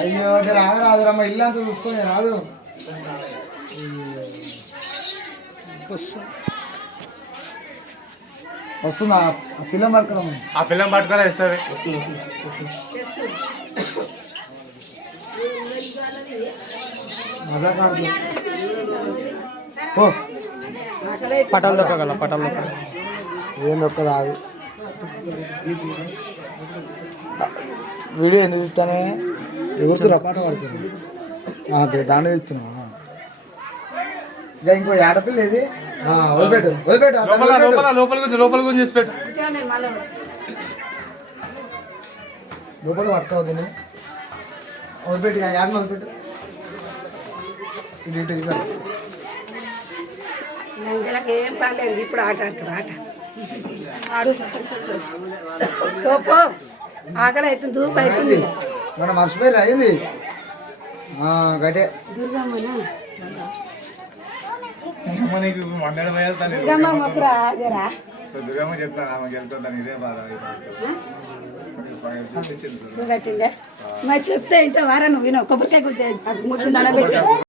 అయ్యో రాదురమ్మ ఇల్లు అంతా చూసుకొని రాదు. వస్తుందా ఆ పిల్లం పట్టుకురా, ఆ పిల్లం పట్టుకురా ఇస్తుంది. మజా కాదు పటాలు దొక్కగల పటాలు ఏం దొక్కదు ఆగు. వీడియో ఎందుకు ఇస్తానే ఎగురుతురా పాట పడుతుంది దాన్ని వెళ్తున్నా. ఇంకా ఇంకో ఆడపిల్ల ఇది వదిలిపెట్టు లోపల గురించి చేసి పెట్టు. లోపల పట్టుకోవద్దు దీన్ని వదిలిపెట్టి ఆడని వదిలిపెట్టు. ఇటు ఇటు ఏం పర్లేదు ఇప్పుడు ఆట ఆడు ఆకలి అవుతుంది దూపు అవుతుంది. మనం మర్చిపోయి అయింది గటే దుర్గమ్మనా దుర్గమ్మ చెప్తాను ఆమెకి వెళ్తుందని ఇదే బాధ. మరి చెప్తే ఇంత వారా నువ్వు కొబ్బరికాయ ముద్దు నడబెట్టి